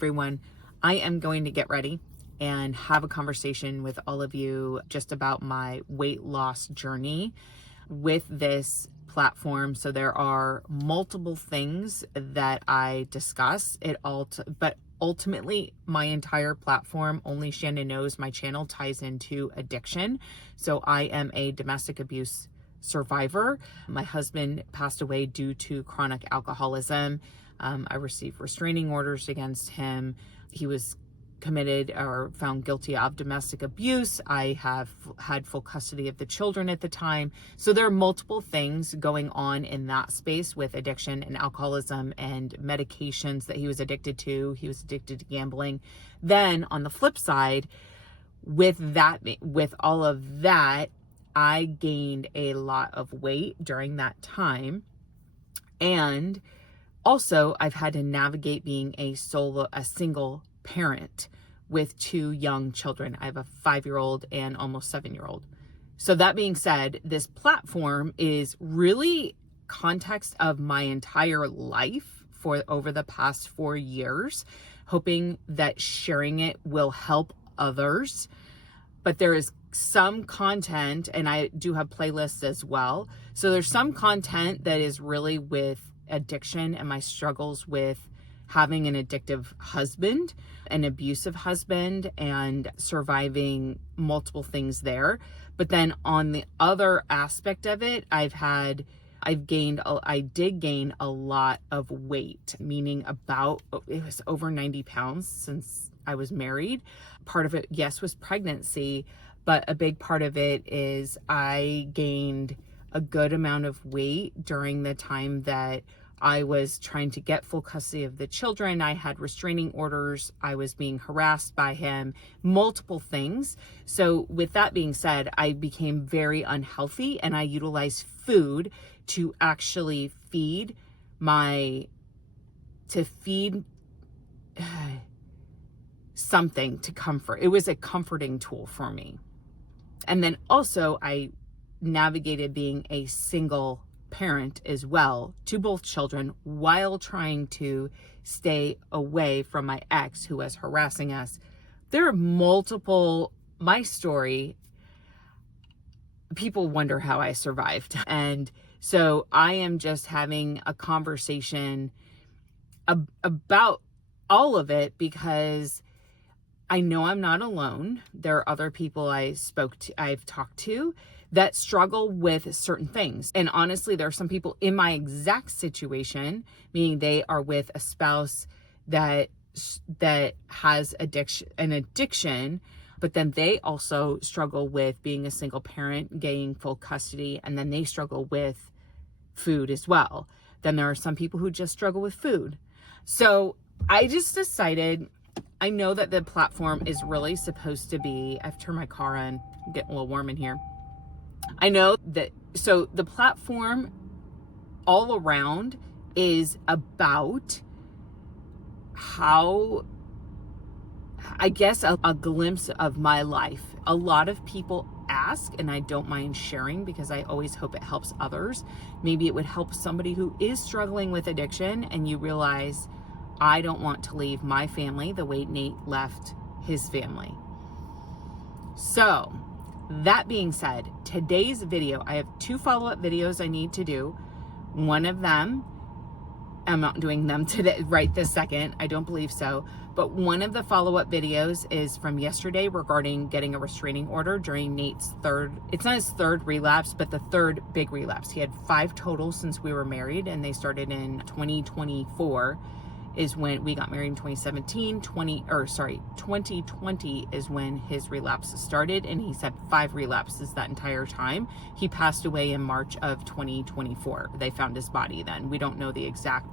Everyone, I am going to get ready and have a conversation with all of you just about my weight loss journey with this platform. So there are multiple things that I discuss but ultimately my entire platform, only Shannon knows, my channel ties into addiction. So I am a domestic abuse survivor. My husband passed away due to chronic alcoholism. I received restraining orders against him. He was committed or found guilty of domestic abuse. I have had full custody of the children at the time. So there are multiple things going on in that space with addiction and alcoholism and medications that he was addicted to. He was addicted to gambling. Then on the flip side, with all of that, I gained a lot of weight during that time. And also, I've had to navigate being a single parent with two young children. I have a 5-year-old and almost 7-year-old. So that being said, this platform is really context of my entire life for over the past 4 years, hoping that sharing it will help others. But there is some content, and I do have playlists as well. So there's some content that is really with addiction and my struggles with having an addictive husband, an abusive husband, and surviving multiple things there. But then on the other aspect of it, I did gain a lot of weight, meaning it was over 90 pounds since I was married. Part of it, yes, was pregnancy, but a big part of it is I gained a good amount of weight during the time that I was trying to get full custody of the children. I had restraining orders. I was being harassed by him, multiple things. So with that being said, I became very unhealthy, and I utilized food to actually feed something to comfort. It was a comforting tool for me. And then also I navigated being a single parent as well to both children while trying to stay away from my ex who was harassing us. There are my story, people wonder how I survived. And so I am just having a conversation about all of it because I know I'm not alone. There are other people I've talked to that struggle with certain things. And honestly, there are some people in my exact situation, meaning they are with a spouse that has an addiction, but then they also struggle with being a single parent, gaining full custody, and then they struggle with food as well. Then there are some people who just struggle with food. So I just decided, I know that the platform is really supposed to be, I've turned my car on, I'm getting a little warm in here. I know that, so the platform all around is about how, I guess, a glimpse of my life. A lot of people ask, and I don't mind sharing because I always hope it helps others. Maybe it would help somebody who is struggling with addiction and you realize, I don't want to leave my family the way Nate left his family. So that being said, today's video, I have 2 follow-up videos I need to do. One of them, I'm not doing them today, right this second. I don't believe so. But one of the follow-up videos is from yesterday regarding getting a restraining order during Nate's it's not his third relapse, but the third big relapse. He had 5 total since we were married, and they started in 2024. Is when we got married in 2017. 2020 is when his relapses started, and he's had 5 relapses that entire time. He passed away in March of 2024. They found his body then. We don't know the exact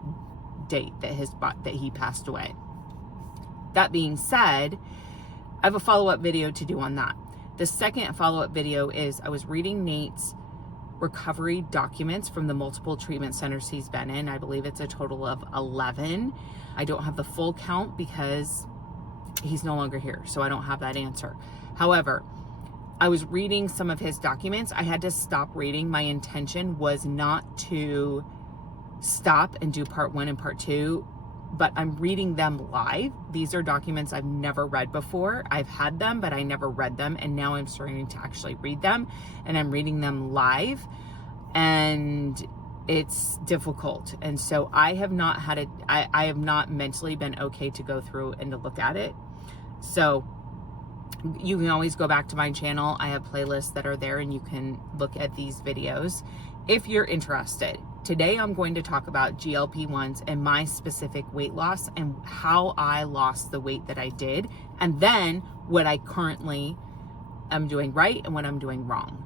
date that he passed away. That being said, I have a follow-up video to do on that. The second follow-up video is I was reading Nate's recovery documents from the multiple treatment centers he's been in. I believe it's a total of 11. I don't have the full count because he's no longer here, so I don't have that answer. However, I was reading some of his documents. I had to stop reading. My intention was not to stop and do part 1 and part 2 but I'm reading them live. These are documents I've never read before. I've had them, but I never read them. And now I'm starting to actually read them, and I'm reading them live, and it's difficult. And so I have not had I have not mentally been okay to go through and to look at it. So you can always go back to my channel. I have playlists that are there, and you can look at these videos if you're interested. Today, I'm going to talk about GLP-1s and my specific weight loss and how I lost the weight that I did, and then what I currently am doing right and what I'm doing wrong,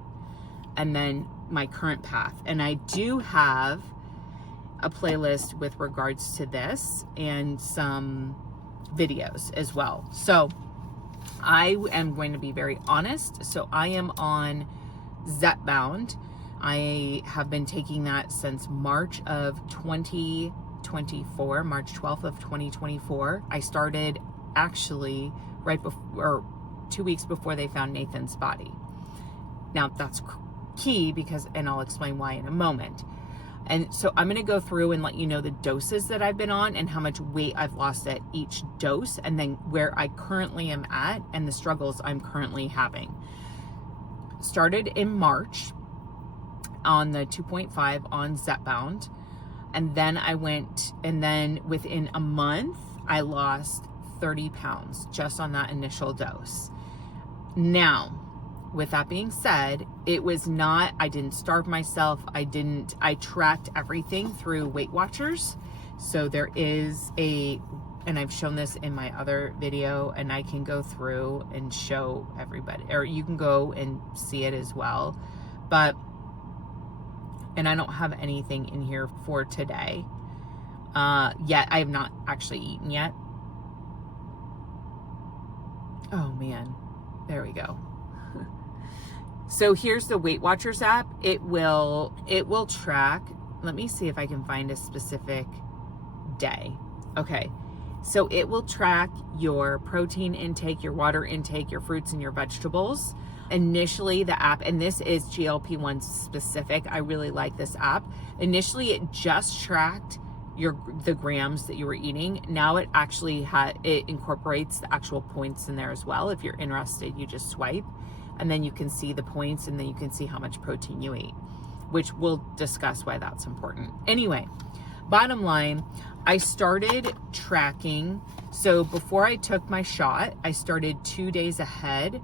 and then my current path. And I do have a playlist with regards to this and some videos as well. So I am going to be very honest. So I am on Zepbound. I have been taking that since March of 2024, March 12th of 2024. I started actually right before, or 2 weeks before they found Nathan's body. Now that's key because, and I'll explain why in a moment. And so I'm going to go through and let you know the doses that I've been on and how much weight I've lost at each dose, and then where I currently am at and the struggles I'm currently having. Started in March on the 2.5 on Zepbound, and then I went, and then within a month I lost 30 pounds just on that initial dose. Now, with that being said, it was not, I didn't starve myself. I tracked everything through Weight Watchers. So there is and I've shown this in my other video, and I can go through and show everybody, or you can go and see it as well. And I don't have anything in here for today yet. I have not actually eaten yet. Oh man, there we go. So here's the Weight Watchers app. It will track. Let me see if I can find a specific day. Okay. So it will track your protein intake, your water intake, your fruits and your vegetables. Initially the app, and this is GLP-1 specific. I really like this app. Initially it just tracked the grams that you were eating. Now it actually it incorporates the actual points in there as well. If you're interested, you just swipe, and then you can see the points, and then you can see how much protein you eat, which we'll discuss why that's important. Anyway, bottom line, I started tracking. So before I took my shot, I started 2 days ahead,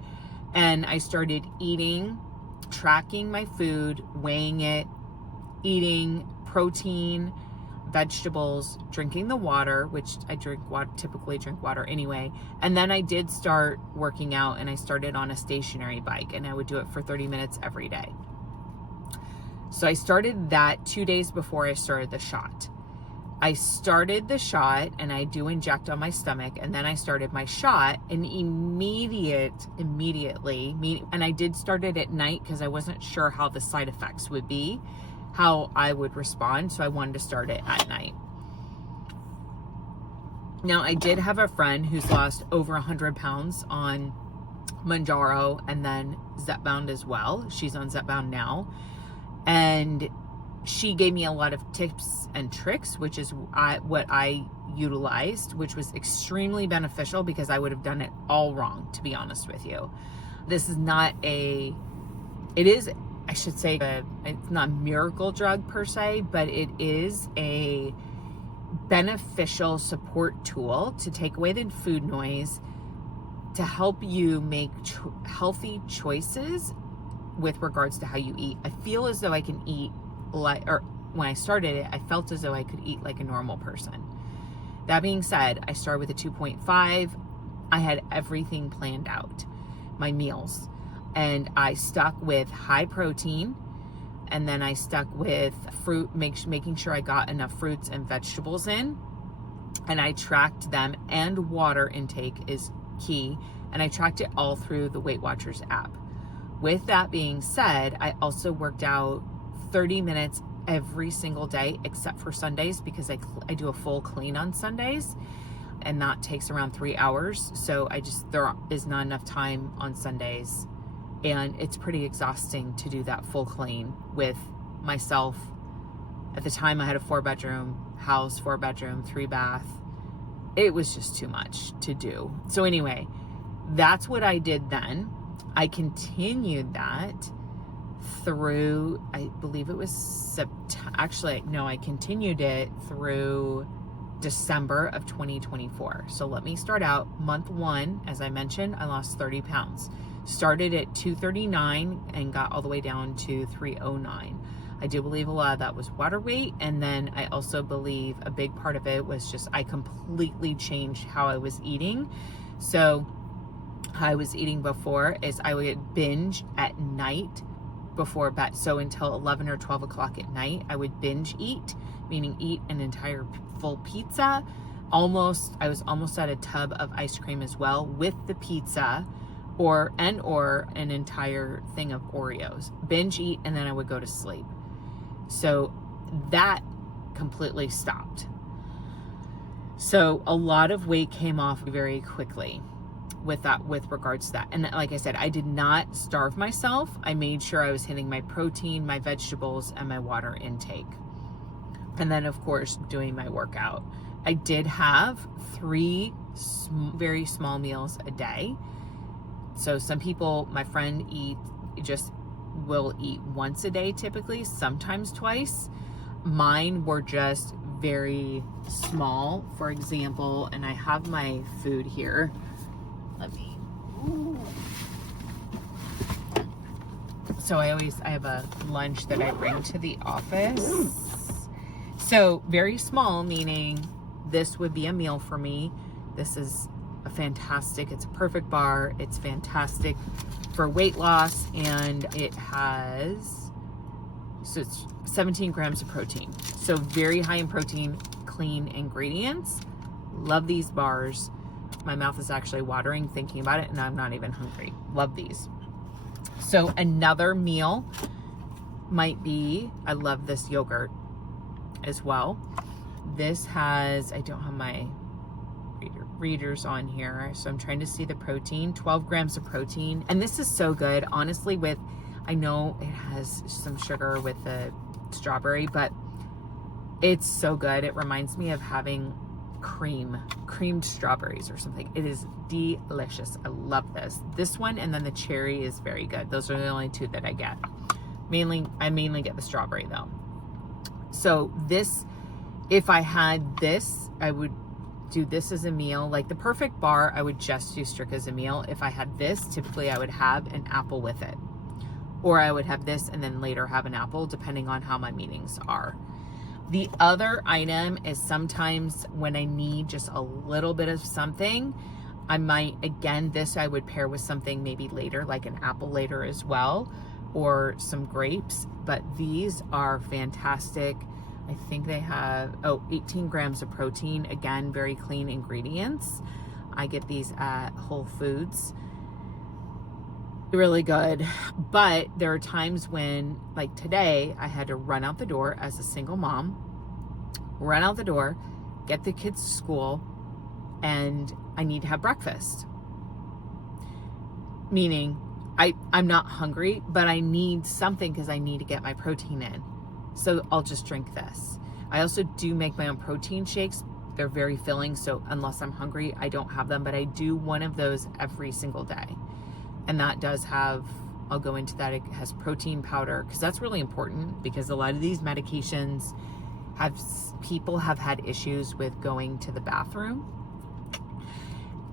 and I started eating, tracking my food, weighing it, eating protein, vegetables, drinking the water, which I typically drink water anyway. And then I did start working out, and I started on a stationary bike, and I would do it for 30 minutes every day. So I started that 2 days before I started the shot. I started the shot, and I do inject on my stomach, and then I started my shot, and immediately, and I did start it at night because I wasn't sure how the side effects would be, how I would respond, so I wanted to start it at night. Now, I did have a friend who's lost over 100 pounds on Mounjaro and then Zepbound as well. She's on Zepbound now, and she gave me a lot of tips and tricks, which is what I utilized, which was extremely beneficial because I would have done it all wrong, to be honest with you. This is not it's not a miracle drug per se, but it is a beneficial support tool to take away the food noise, to help you make healthy choices with regards to how you eat. I feel as though I can eat when I started it, I felt as though I could eat like a normal person. That being said, I started with a 2.5. I had everything planned out, my meals, and I stuck with high protein, and then I stuck with fruit, making sure I got enough fruits and vegetables in, and I tracked them, and water intake is key, and I tracked it all through the Weight Watchers app. With that being said, I also worked out 30 minutes every single day except for Sundays, because I do a full clean on Sundays, and that takes around 3 hours. So there is not enough time on Sundays, and it's pretty exhausting to do that full clean with myself. At the time I had a 4-bedroom house, 4-bedroom, 3-bath, it was just too much to do. So anyway, that's what I did then. I continued that through, I believe it was I continued it through December of 2024. So let me start out. Month 1, as I mentioned, I lost 30 pounds. Started at 239 and got all the way down to 309. I do believe a lot of that was water weight. And then I also believe a big part of it was just I completely changed how I was eating. So how I was eating before is I would binge at night before bed. So until 11 or 12 o'clock at night, I would binge eat, meaning eat an entire full pizza. I was almost at a tub of ice cream as well with the pizza, or an entire thing of Oreos. Binge eat, and then I would go to sleep. So that completely stopped. So a lot of weight came off very quickly with regards to that. And like I said, I did not starve myself. I made sure I was hitting my protein, my vegetables, and my water intake. And then of course, doing my workout. I did have 3 very small meals a day. So some people, my friend will eat once a day typically, sometimes twice. Mine were just very small. For example, and I have my food here. So I have a lunch that I bring to the office. So very small, meaning this would be a meal for me. This is it's a perfect bar. It's fantastic for weight loss, and it's 17 grams of protein. So very high in protein, clean ingredients. Love these bars. My mouth is actually watering thinking about it, and I'm not even hungry. Love these. So another meal might be, I love this yogurt as well. This has, I don't have my readers on here, so I'm trying to see the protein. 12 grams of protein, and this is so good, honestly. I know it has some sugar with the strawberry, but it's so good. It reminds me of having creamed strawberries or something. It is delicious. I love this one, and then the cherry is very good. Those are the only 2 that I get. I mainly get the strawberry though. So this, if I had this, I would do this as a meal. Like the perfect bar, I would just do strict as a meal. If I had this, typically I would have an apple with it, or I would have this and then later have an apple, depending on how my meetings are. The other item is sometimes when I need just a little bit of something, I would pair with something maybe later, like an apple later as well, or some grapes. But these are fantastic. I think they have 18 grams of protein. Again, very clean ingredients. I get these at Whole Foods. Really good. But there are times when, like today, I had to run out the door as a single mom, get the kids to school, and I need to have breakfast. Meaning I'm not hungry, but I need something because I need to get my protein in. So I'll just drink this. I also do make my own protein shakes. They're very filling, so unless I'm hungry, I don't have them, but I do one of those every single day. And that does have, I'll go into that, it has protein powder, because that's really important, because a lot of these medications people have had issues with going to the bathroom.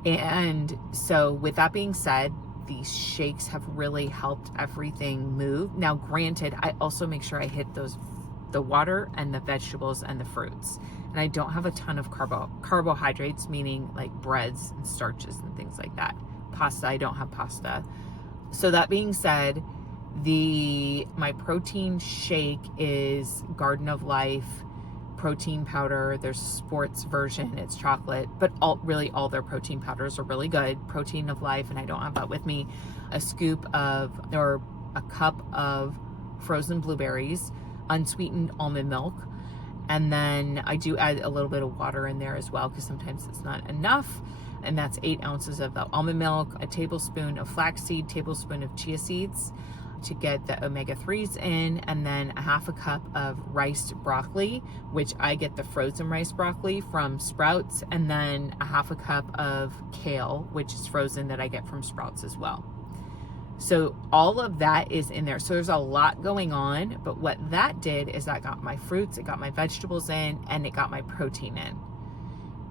And so with that being said, these shakes have really helped everything move. Now, granted, I also make sure I hit the water and the vegetables and the fruits. And I don't have a ton of carbohydrates, meaning like breads and starches and things like that. Pasta, I don't have pasta. So that being said, my protein shake is Garden of Life protein powder. There's a sports version, it's chocolate, but all their protein powders are really good. Protein of Life, and I don't have that with me. A cup of frozen blueberries, unsweetened almond milk, and then I do add a little bit of water in there as well, because sometimes it's not enough. And that's 8 ounces of the almond milk, a tablespoon of flaxseed, tablespoon of chia seeds, to get the omega-3s in, and then a half a cup of riced broccoli, which I get the frozen rice broccoli from Sprouts, and then a half a cup of kale, which is frozen, that I get from Sprouts as well. So all of that is in there. So there's a lot going on, but what that did is that got my fruits, it got my vegetables in, and it got my protein in.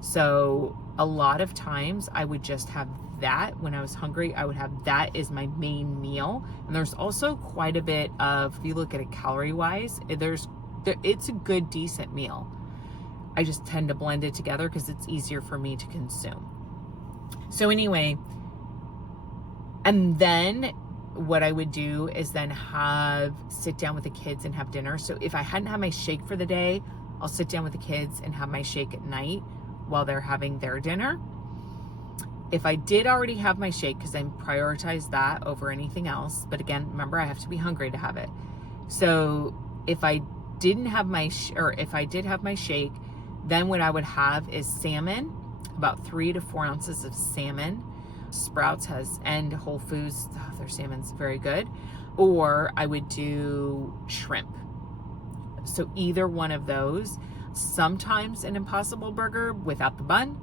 So a lot of times I would just have that when I was hungry. I would have that as my main meal. And there's also quite a bit of, if you look at it calorie wise, it's a good, decent meal. I just tend to blend it together because it's easier for me to consume. So anyway, and then what I would do is then sit down with the kids and have dinner. So if I hadn't had my shake for the day, I'll sit down with the kids and have my shake at night while they're having their dinner. If I did already have my shake, because I prioritize that over anything else, but again, remember, I have to be hungry to have it. So if I didn't have if I did have my shake, then what I would have is salmon, about 3 to 4 ounces of salmon. Sprouts and Whole Foods, their salmon's very good. Or I would do shrimp. So either one of those. Sometimes an Impossible Burger without the bun.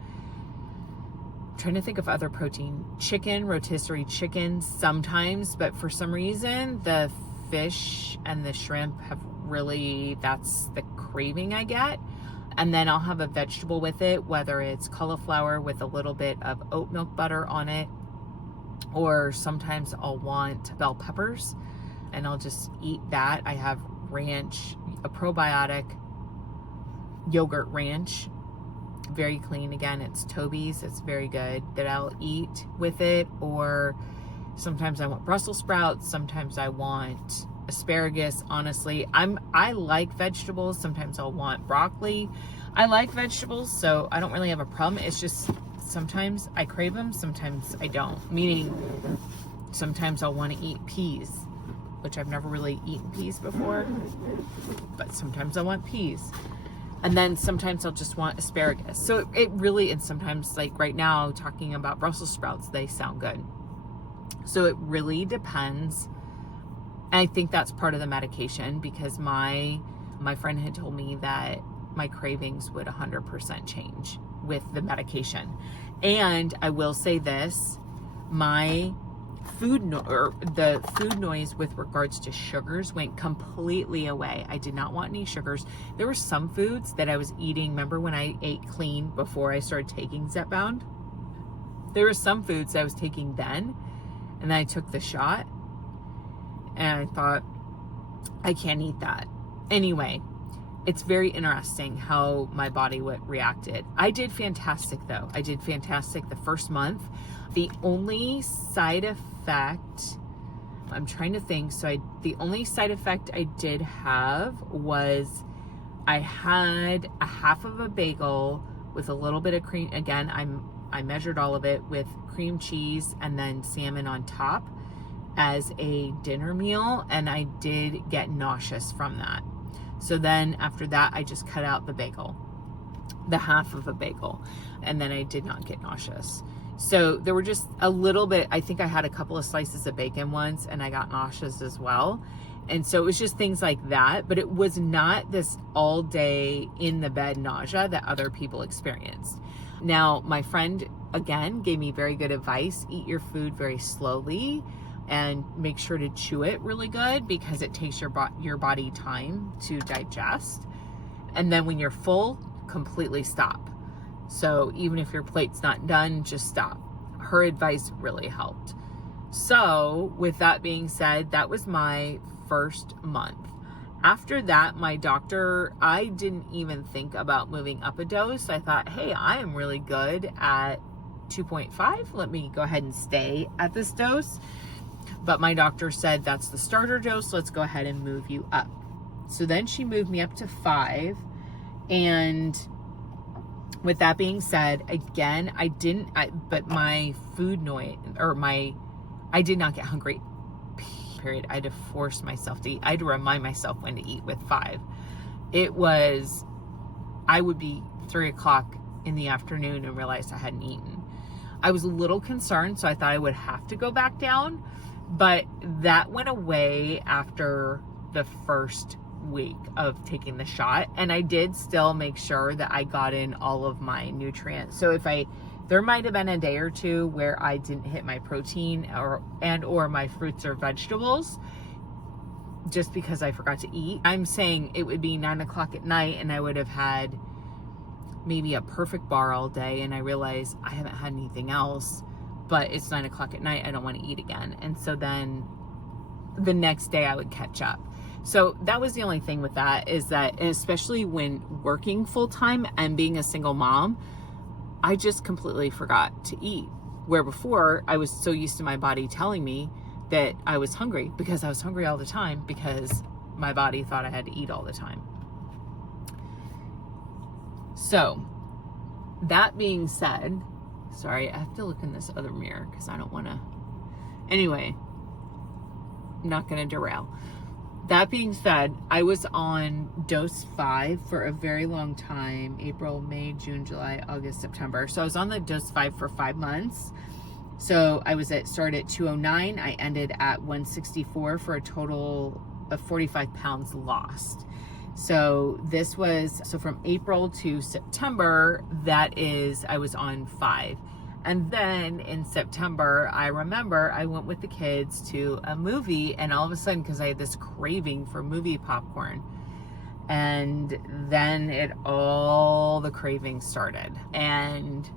I'm trying to think of other protein. Chicken, rotisserie chicken sometimes, but for some reason the fish and the shrimp that's the craving I get. And then I'll have a vegetable with it, whether it's cauliflower with a little bit of oat milk butter on it, or sometimes I'll want bell peppers and I'll just eat that. I have ranch, a probiotic yogurt ranch, very clean. Again, it's Toby's, it's very good, that I'll eat with it. Or sometimes I want Brussels sprouts, sometimes I want asparagus. Honestly, I like vegetables. Sometimes I'll want broccoli. I like vegetables, so I don't really have a problem. It's just sometimes I crave them, sometimes I don't. Meaning sometimes I'll want to eat peas, which I've never really eaten peas before, but sometimes I want peas. And then sometimes I'll just want asparagus. So it really, and sometimes, like right now, talking about Brussels sprouts, they sound good. So it really depends. And I think that's part of the medication, because my friend had told me that my cravings would 100% change with the medication. And I will say this, the food noise with regards to sugars went completely away. I did not want any sugars. There were some foods that I was eating. Remember when I ate clean before I started taking Zepbound? There were some foods I was taking then, and then I took the shot, and I thought, I can't eat that. Anyway, it's very interesting how my body reacted. I did fantastic though. I did fantastic the first month. The only side effect, I'm trying to think. The only side effect I did have was I had a half of a bagel with a little bit of cream. Again, I measured all of it with cream cheese and then salmon on top as a dinner meal, and I did get nauseous from that. So then after that, I just cut out the bagel, the half of a bagel, and then I did not get nauseous. So there were just a little bit, I think I had a couple of slices of bacon once and I got nauseous as well. And so it was just things like that, but it was not this all day in the bed nausea that other people experienced. Now, my friend, again, gave me very good advice. Eat your food very slowly and make sure to chew it really good, because it takes your body time to digest. And then when you're full, completely stop. So even if your plate's not done, just stop. Her advice really helped. So with that being said, that was my first month. After that, my doctor, I didn't even think about moving up a dose. I thought, hey, I am really good at 2.5. Let me go ahead and stay at this dose. But my doctor said, that's the starter dose. Let's go ahead and move you up. So then she moved me up to 5. And with that being said, again, but my food noise, I did not get hungry, period. I had to force myself to eat. I had to remind myself when to eat with 5. I would be 3 o'clock in the afternoon and realize I hadn't eaten. I was a little concerned, so I thought I would have to go back down. But that went away after the first week of taking the shot. And I did still make sure that I got in all of my nutrients. So there might have been a day or two where I didn't hit my protein or my fruits or vegetables just because I forgot to eat. I'm saying it would be 9 o'clock at night and I would have had maybe a perfect bar all day, and I realized I haven't had anything else, but it's 9 o'clock at night, I don't want to eat again. And so then the next day I would catch up. So that was the only thing with that, is that, and especially when working full time and being a single mom, I just completely forgot to eat. Where before I was so used to my body telling me that I was hungry, because I was hungry all the time, because my body thought I had to eat all the time. So that being said, sorry, I have to look in this other mirror because I don't want to, anyway, I'm not going to derail. That being said, I was on dose 5 for a very long time, April, May, June, July, August, September. So I was on the dose 5 for 5 months. So I started at 209. I ended at 164 for a total of 45 pounds lost. So from April to September, I was on 5. And then in September, I remember I went with the kids to a movie, and all of a sudden, because I had this craving for movie popcorn, and then all the cravings started, and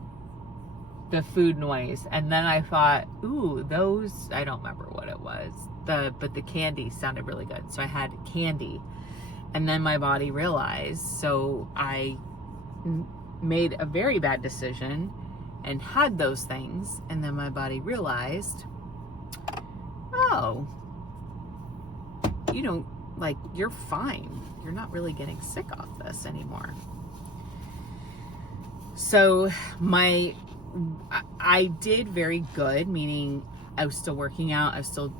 the food noise. And then I thought, ooh, I don't remember what it was, but the candy sounded really good. So I had candy. And then my body realized, so I made a very bad decision and had those things. And then my body realized, oh, you're fine. You're not really getting sick off this anymore. So I did very good, meaning I was still working out. I was still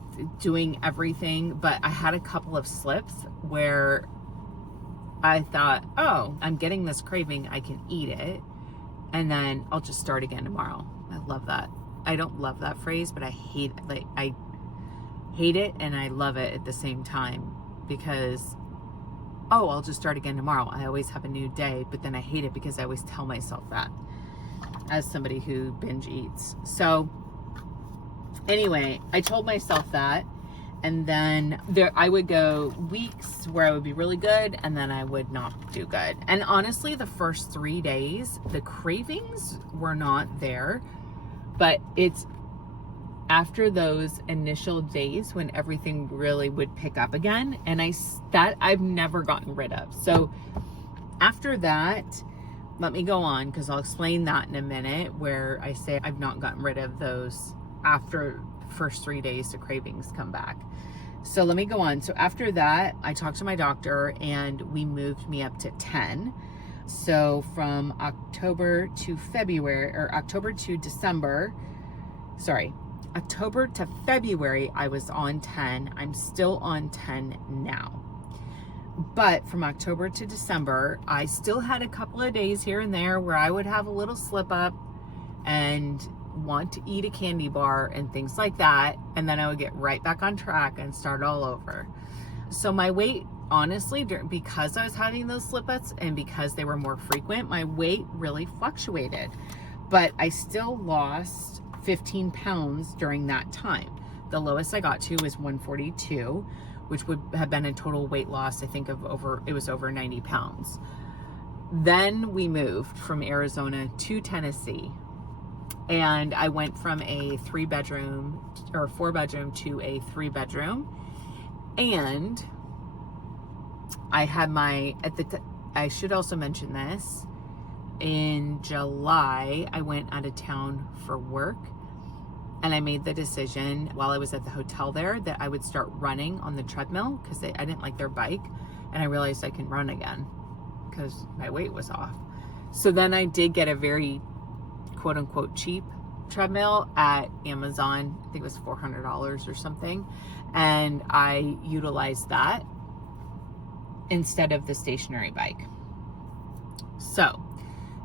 doing everything, but I had a couple of slips where I thought, oh, I'm getting this craving, I can eat it, and then I'll just start again tomorrow. I love that. I don't love that phrase, but I hate it and I love it at the same time, because, oh, I'll just start again tomorrow. I always have a new day, but then I hate it because I always tell myself that as somebody who binge eats. So anyway, I told myself that. And then I would go weeks where I would be really good, and then I would not do good. And honestly, the first 3 days, the cravings were not there. But it's after those initial days when everything really would pick up again. And I've never gotten rid of. So after that, let me go on, because I'll explain that in a minute, where I say I've not gotten rid of those after first 3 days the cravings come back. So let me go on. So after that, I talked to my doctor and we moved me up to 10. So from October to February, October to February, I was on 10. I'm still on 10 now. But from October to December, I still had a couple of days here and there where I would have a little slip up and want to eat a candy bar and things like that, and then I would get right back on track and start all over. So my weight, honestly, because I was having those slip-ups and because they were more frequent, my weight really fluctuated, but I still lost 15 pounds during that time. The lowest I got to was 142, which would have been a total weight loss, I think, of over 90 pounds. Then we moved from Arizona to Tennessee. And I went from a 4-bedroom to a 3-bedroom. And I had I should also mention this. In July, I went out of town for work. And I made the decision while I was at the hotel there that I would start running on the treadmill, because I didn't like their bike. And I realized I can run again because my weight was off. So then I did get a very quote unquote cheap treadmill at Amazon. I think it was $400 or something. And I utilized that instead of the stationary bike. So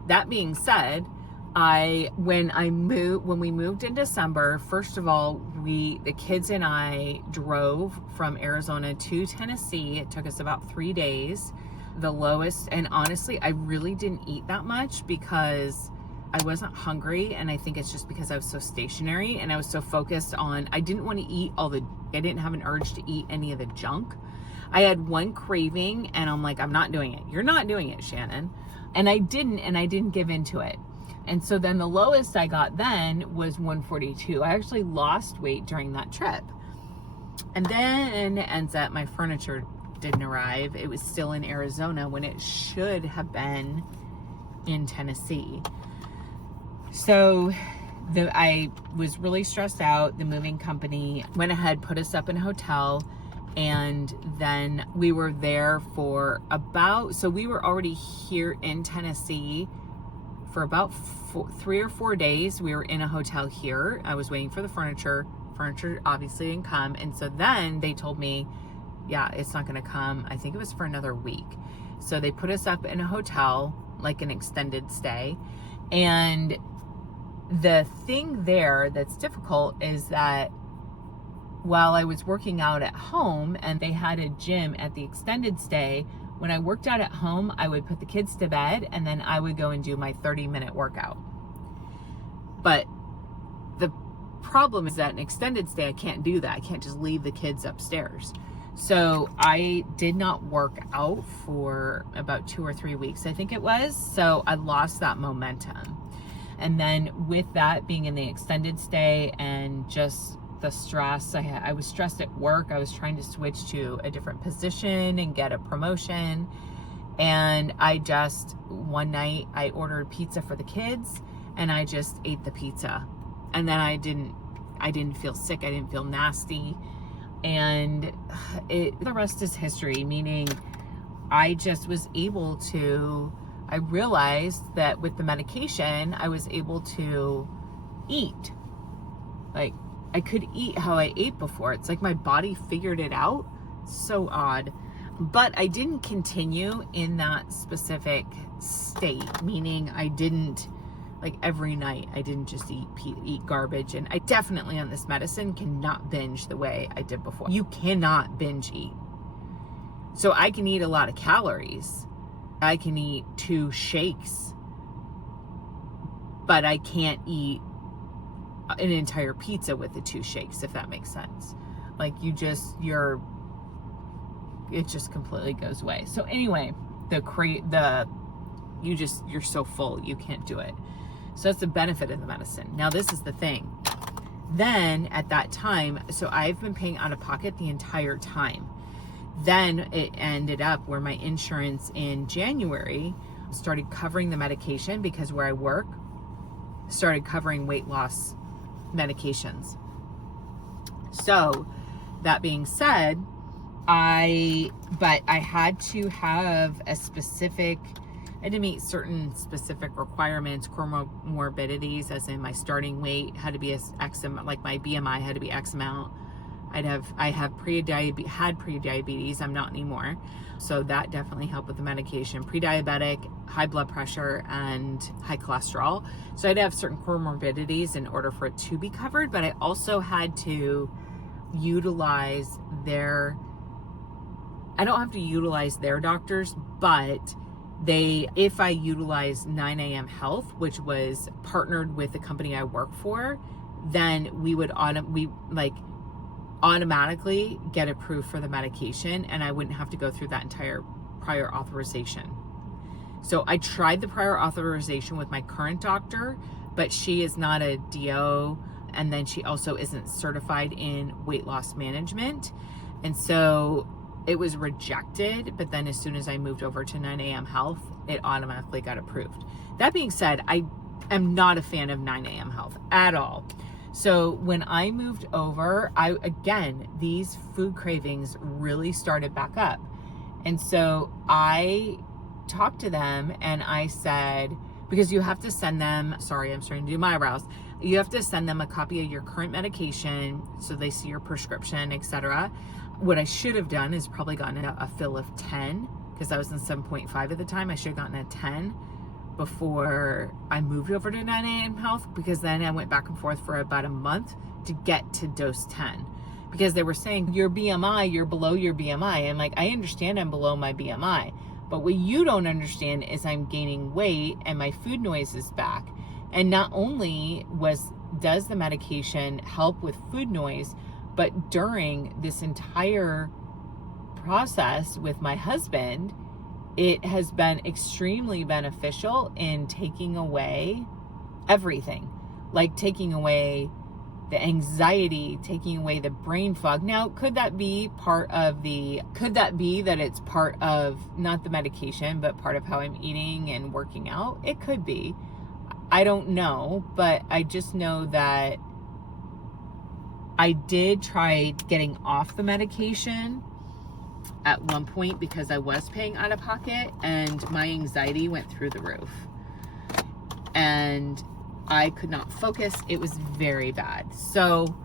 that being said, When we moved in December, first of all, the kids and I drove from Arizona to Tennessee. It took us about 3 days. The lowest, and honestly, I really didn't eat that much because I wasn't hungry, and I think it's just because I was so stationary and I was so focused on, I didn't want to eat I didn't have an urge to eat any of the junk. I had one craving and I'm like, I'm not doing it. You're not doing it, Shannon. And I didn't give into it. And so then the lowest I got then was 142. I actually lost weight during that trip. And then it ends up my furniture didn't arrive. It was still in Arizona when it should have been in Tennessee. So I was really stressed out. The moving company went ahead, put us up in a hotel, and then we were there for so we were already here in Tennessee for about 3 or 4 days. We were in a hotel here. I was waiting for the furniture. Furniture obviously didn't come. And so then they told me, yeah, it's not going to come. I think it was for another week. So they put us up in a hotel, like an extended stay. And the thing there that's difficult is that while I was working out at home and they had a gym at the extended stay, when I worked out at home, I would put the kids to bed and then I would go and do my 30-minute workout. But the problem is that an extended stay, I can't do that. I can't just leave the kids upstairs. So I did not work out for about 2 or 3 weeks, I think it was. So I lost that momentum. And then with that being in the extended stay and just the stress, I was stressed at work. I was trying to switch to a different position and get a promotion. And one night I ordered pizza for the kids and I just ate the pizza. And then I didn't feel sick. I didn't feel nasty. And the rest is history, meaning I just was able to, I realized that with the medication, I was able to eat. Like, I could eat how I ate before. It's like my body figured it out. So odd. But I didn't continue in that specific state, meaning I didn't, like every night, I didn't just eat garbage. And I definitely on this medicine cannot binge the way I did before. You cannot binge eat. So I can eat a lot of calories. I can eat 2 shakes, but I can't eat an entire pizza with the 2 shakes, if that makes sense. Like it just completely goes away. So anyway, you're so full, you can't do it. So that's the benefit of the medicine. Now this is the thing. Then at that time, so I've been paying out of pocket the entire time. Then it ended up where my insurance in January started covering the medication because where I work started covering weight loss medications. So that being said, I had to have I had to meet certain specific requirements, comorbidities, as in my starting weight had to be X amount, like my BMI had to be X amount. I had pre-diabetes. I'm not anymore. So that definitely helped with the medication. Pre-diabetic, high blood pressure, and high cholesterol. So I had to have certain comorbidities in order for it to be covered, but I also had to utilize I don't have to utilize their doctors, but if I utilize 9 a.m. Health, which was partnered with the company I work for, then we would automatically get approved for the medication and I wouldn't have to go through that entire prior authorization. So I tried the prior authorization with my current doctor, but she is not a DO, and then she also isn't certified in weight loss management. And so it was rejected, but then as soon as I moved over to 9 a.m. Health, it automatically got approved. That being said, I am not a fan of 9 a.m. Health at all. So when I moved over, these food cravings really started back up. And so I talked to them and I said, because you have to send them, sorry, I'm starting to do my eyebrows. You have to send them a copy of your current medication so they see your prescription, etc. What I should have done is probably gotten a fill of 10, because I was in 7.5 at the time. I should have gotten a 10. before I moved over to 9 a.m. Health, because then I went back and forth for about a month to get to dose 10, because they were saying your BMI, you're below your BMI. And like, I understand I'm below my BMI, but what you don't understand is I'm gaining weight and my food noise is back. And not only does the medication help with food noise, but during this entire process with my husband, it has been extremely beneficial in taking away everything, like taking away the anxiety, taking away the brain fog. Now, could that be that it's part of not the medication, but part of how I'm eating and working out? It could be. I don't know, but I just know that I did try getting off the medication at one point because I was paying out of pocket and my anxiety went through the roof. And I could not focus. It was very bad. So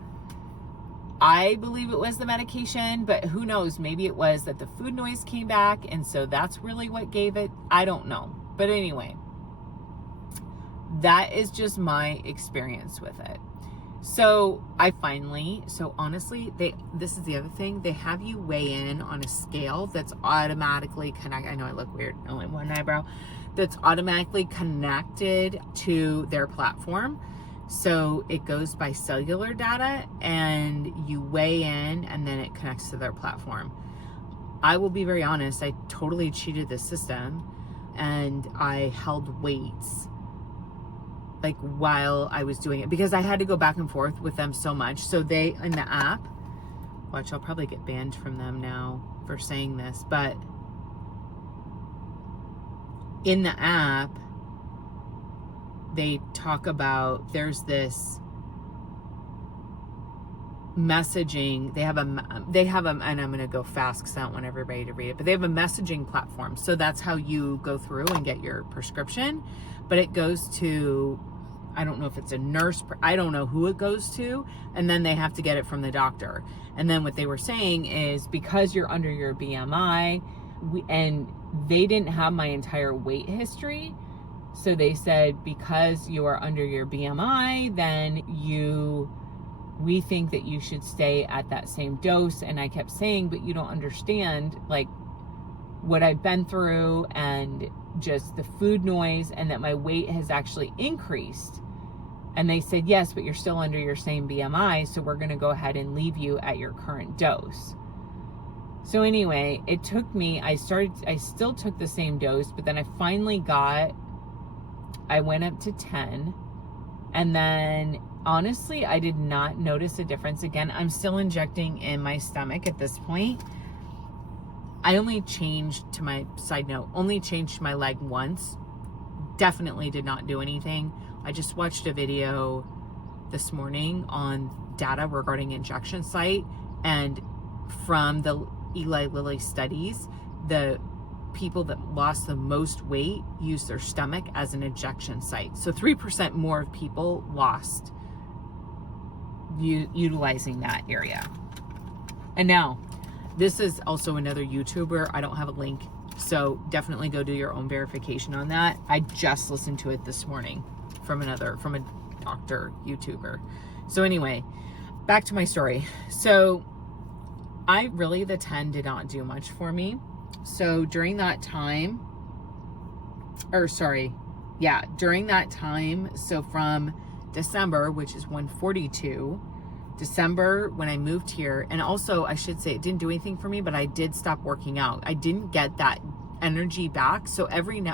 I believe it was the medication, but who knows? Maybe it was that the food noise came back, and so that's really what gave it. I don't know. But anyway, that is just my experience with it. So honestly, this is the other thing. They have you weigh in on a scale that's automatically connected. I know I look weird, only one eyebrow. That's automatically connected to their platform. So it goes by cellular data and you weigh in and then it connects to their platform. I will be very honest, I totally cheated the system and I held weights like while I was doing it because I had to go back and forth with them so much. So they, in the app, watch, I'll probably get banned from them now for saying this, but in the app, they talk about, there's this messaging. They have and I'm going to go fast because I don't want everybody to read it, but they have a messaging platform. So that's how you go through and get your prescription, but it goes to, I don't know if it's a nurse, I don't know who it goes to. And then they have to get it from the doctor. And then what they were saying is because you're under your BMI, and they didn't have my entire weight history. So they said, because you are under your BMI, then we think that you should stay at that same dose. And I kept saying, but you don't understand like what I've been through and just the food noise and that my weight has actually increased. And they said, yes, but you're still under your same BMI. So we're going to go ahead and leave you at your current dose. So anyway, it took me, I still took the same dose, but then I went up to 10. And then honestly, I did not notice a difference. Again, I'm still injecting in my stomach at this point. I only changed, to my side note, my leg once. Definitely did not do anything. I just watched a video this morning on data regarding injection site, and from the Eli Lilly studies, the people that lost the most weight used their stomach as an injection site. So 3% more of people lost utilizing that area. And now, this is also another YouTuber. I don't have a link, so definitely go do your own verification on that. I just listened to it this morning from a doctor YouTuber. So anyway, back to my story. So the 10 did not do much for me. So during that time, so from December, which is 142, December when I moved here, and also I should say it didn't do anything for me, but I did stop working out. I didn't get that energy back. So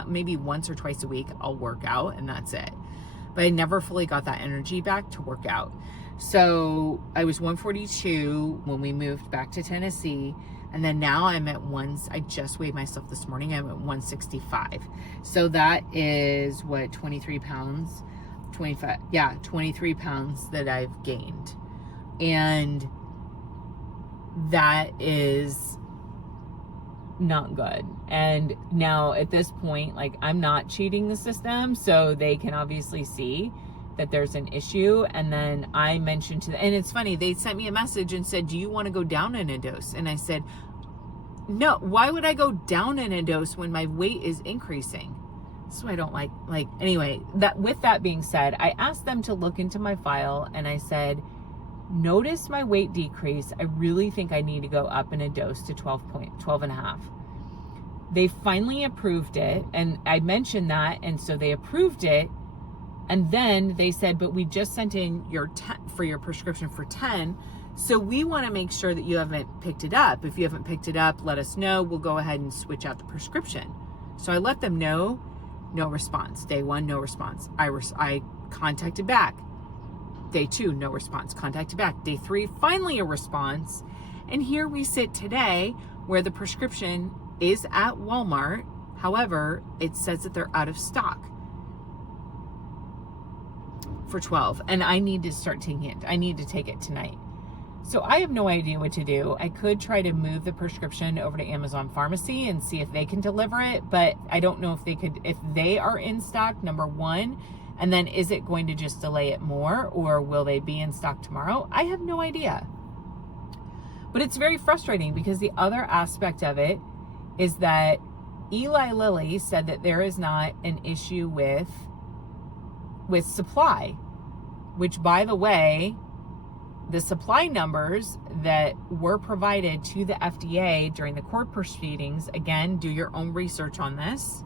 maybe once or twice a week I'll work out and that's it. But I never fully got that energy back to work out. So I was 142 when we moved back to Tennessee. And then now I'm at I just weighed myself this morning. I'm at 165. So that is 23 pounds, 23 pounds that I've gained. And that is not good. And now at this point, like, I'm not cheating the system, so they can obviously see that there's an issue. And then I mentioned and it's funny, they sent me a message and said, do you want to go down in a dose? And I said, no, why would I go down in a dose when my weight is increasing? So I don't anyway, that with that being said, I asked them to look into my file and I said, notice my weight decrease. I really think I need to go up in a dose to 12 and a half. They finally approved it, and I mentioned that, and so they approved it, and then they said, but we just sent in your for your prescription for 10, so we want to make sure that you haven't picked it up. If you haven't picked it up, let us know. We'll go ahead and switch out the prescription. So I let them know. No response. Day 1, no response. I contacted back. Day 2, no response. Contacted back. Day 3, finally a response. And here we sit today where the prescription is at Walmart. However, it says that they're out of stock for 12. And I need to start taking it. I need to take it tonight. So I have no idea what to do. I could try to move the prescription over to Amazon Pharmacy and see if they can deliver it, but I don't know if they are in stock, number one, and then is it going to just delay it more, or will they be in stock tomorrow? I have no idea. But it's very frustrating because the other aspect of it is that Eli Lilly said that there is not an issue with supply, which, by the way, the supply numbers that were provided to the FDA during the court proceedings, again, do your own research on this,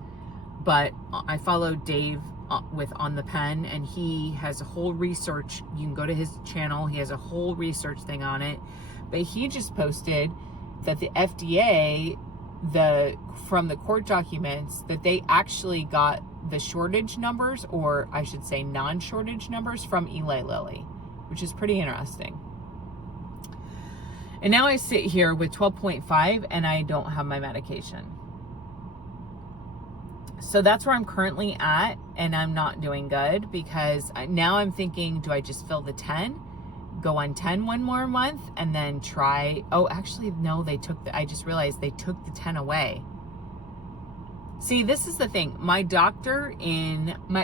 but I followed Dave with On the Pen, and he has a whole research. You can go to his channel. He has a whole research thing on it, but he just posted that the FDA, from the court documents, that they actually got the shortage numbers, or I should say non-shortage numbers, from Eli Lilly, which is pretty interesting. And now I sit here with 12.5 and I don't have my medication. So that's where I'm currently at, and I'm not doing good because now I'm thinking, do I just fill the 10, go on 10 one more month, and then try, actually, no, I just realized they took the 10 away. See, this is the thing. My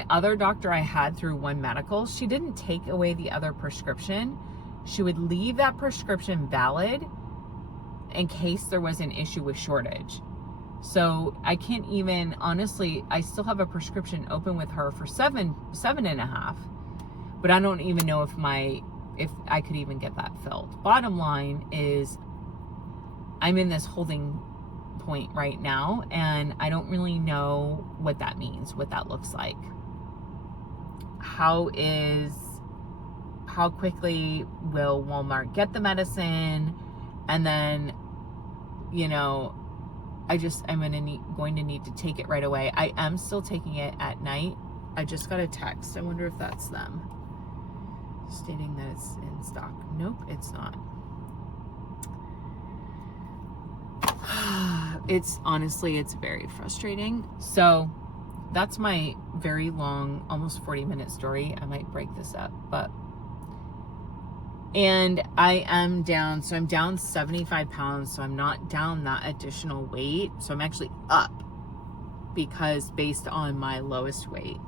other doctor I had through One Medical, she didn't take away the other prescription. She would leave that prescription valid in case there was an issue with shortage. So I can't even, honestly, I still have a prescription open with her for 7.5, but I don't even know if I could even get that filled. Bottom line is, I'm in this holding point right now, and I don't really know what that means, what that looks like. How quickly will Walmart get the medicine? And then, I'm going to need to take it right away. I am still taking it at night. I just got a text. I wonder if that's them stating that it's in stock. Nope, it's not. It's very frustrating. So that's my very long, almost 40-minute story. I might break this up, and I am down. So I'm down 75 pounds. So I'm not down that additional weight. So I'm actually up, because based on my lowest weight,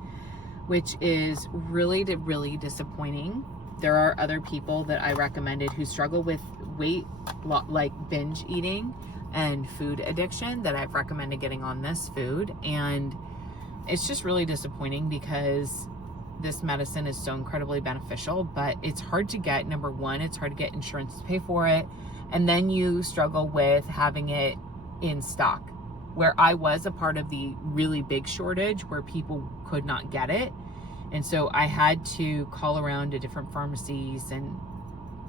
which is really, really disappointing. There are other people that I recommended who struggle with weight, like binge eating and food addiction, that I've recommended getting on this food. And it's just really disappointing because this medicine is so incredibly beneficial, but it's hard to get. Number one, it's hard to get insurance to pay for it. And then you struggle with having it in stock, where I was a part of the really big shortage where people could not get it. And so I had to call around to different pharmacies, and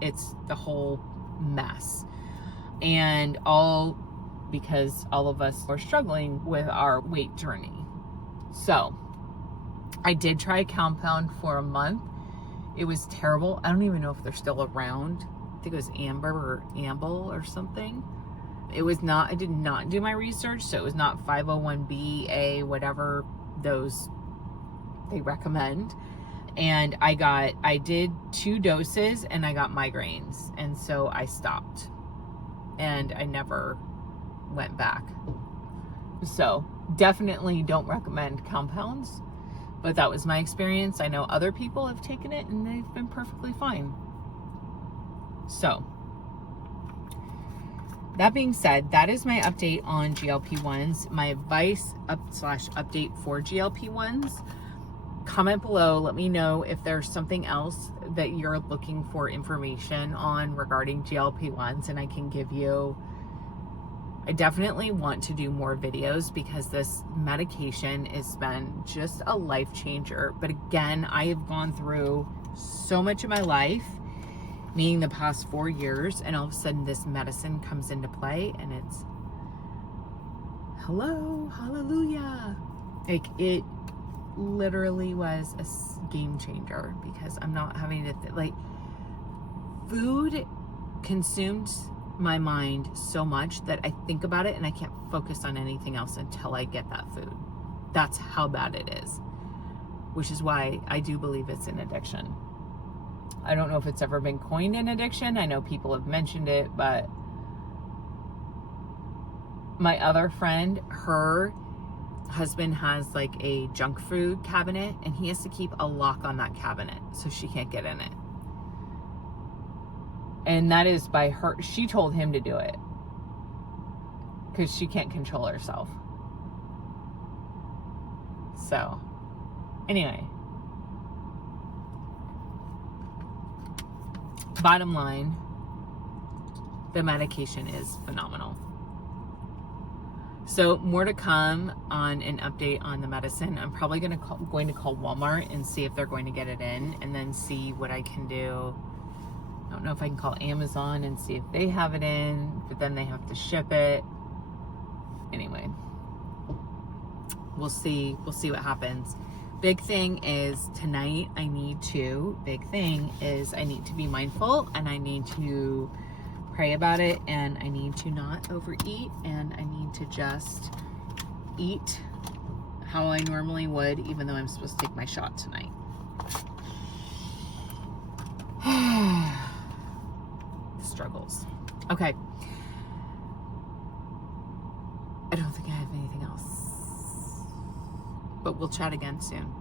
it's the whole mess. And all because all of us are struggling with our weight journey. So I did try a compound for a month. It was terrible. I don't even know if they're still around. I think it was Amber or Amble or something. It was not, I did not do my research, so it was not 501B, A, whatever those they recommend. And I did 2 doses and I got migraines. And so I stopped. And I never went back. So definitely don't recommend compounds. But that was my experience. I know other people have taken it and they've been perfectly fine. So that being said, that is my update on GLP-1s. My advice update for GLP-1s. Comment below. Let me know if there's something else that you're looking for information on regarding GLP-1s, and I can give you. I definitely want to do more videos because this medication has been just a life changer. But again, I have gone through so much of my life, meaning the past 4 years, and all of a sudden this medicine comes into play, and it's hello, hallelujah. Like, it literally was a game changer because I'm not having to like, food consumed my mind so much that I think about it and I can't focus on anything else until I get that food. That's how bad it is, which is why I do believe it's an addiction. I don't know if it's ever been coined an addiction. I know people have mentioned it, but my other friend, her husband has like a junk food cabinet, and he has to keep a lock on that cabinet so she can't get in it. And that is by her. She told him to do it because she can't control herself. So, anyway. Bottom line, the medication is phenomenal. So more to come on an update on the medicine. I'm probably going to call Walmart and see if they're going to get it in, and then see what I can do. I don't know if I can call Amazon and see if they have it in, but then they have to ship it. Anyway, we'll see what happens. Big thing is tonight I need to be mindful, and I need to pray about it, and I need to not overeat, and I need to just eat how I normally would, even though I'm supposed to take my shot tonight. Struggles. Okay. I don't think I have anything else, but we'll chat again soon.